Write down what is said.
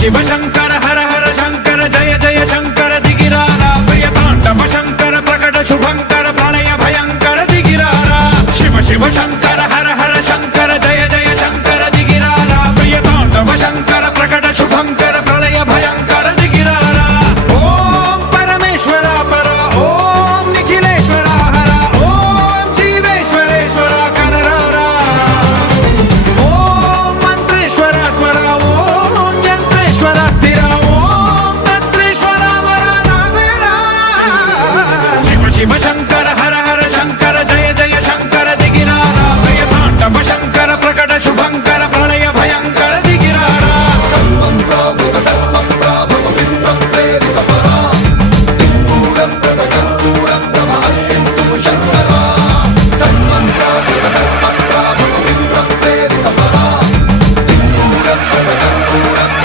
शिव शंकर हर हर शंकर जय जय शंकर दिगिरारा प्रिय तांडव शंकर प्रकट शुभंकर प्रलय भयंकर दिगिरारा शिव शिव शंकर